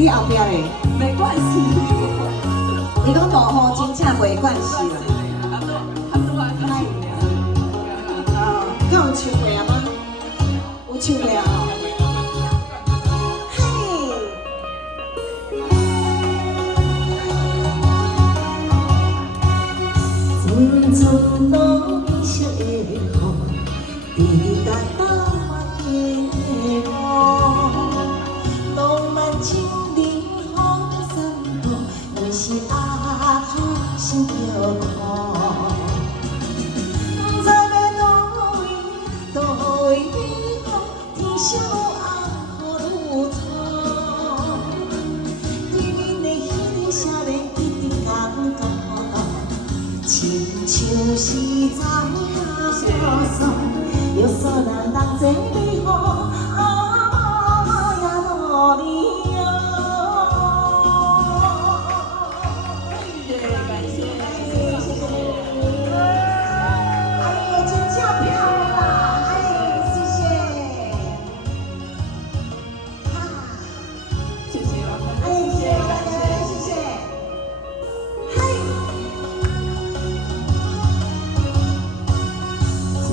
你后壁嘞？没关系，你讲大雨真正袂关系啦。嗨，敢有唱过啊吗？有唱过啊吼。阵阵落日色的雨，滴滴答答我的梦。浪漫情人风散步，阮是阿海心着苦。不知要倒位，倒位你讲，天色暗雨愈错。对面的迄个少年一直感觉。亲像是在诉说，约束人同齐美好，也落你啊。感谢。哎，真正漂亮啦！哎，谢谢。谢谢老板，哎，谢谢，感谢。谢谢。嗨。阵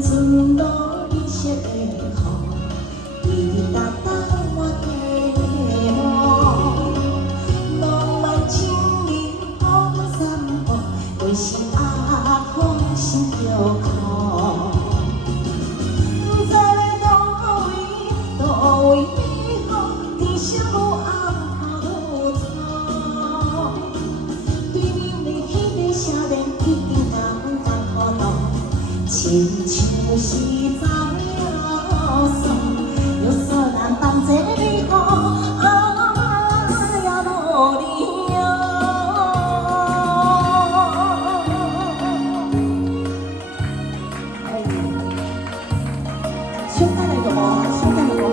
阵落日色的雨，滴滴答答我的梦。浪漫情人风散步，为是阿空心着苦。不知要倒位美好，天色愈暗透愈错。对面的迄个少年一定感觉苦恼。亲像是在诉约束人同齐美好，也落你啊。哎，小等下就无，小等下就无。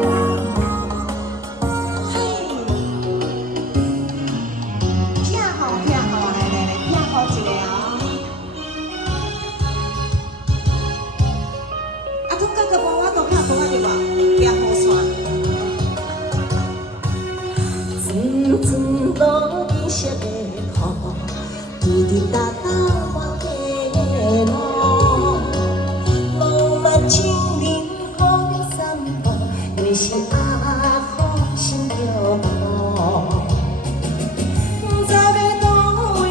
嘿，听好，来，听好一个哦。啊，拄刚个无我都拍拖啊，对无？抓雨伞。阵阵落日色的雨，滴滴答答我的路。浪漫情人风散步，为是阿风心着苦。不知要倒位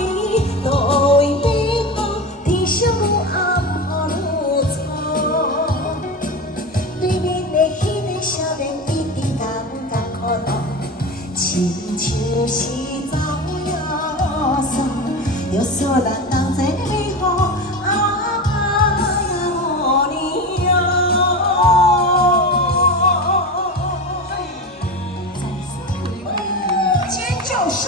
美好，天色愈暗雨愈错。对面的迄个少年一直感觉苦恼，亲像是在诉约束人同齐美好，也落你啊。今天就是。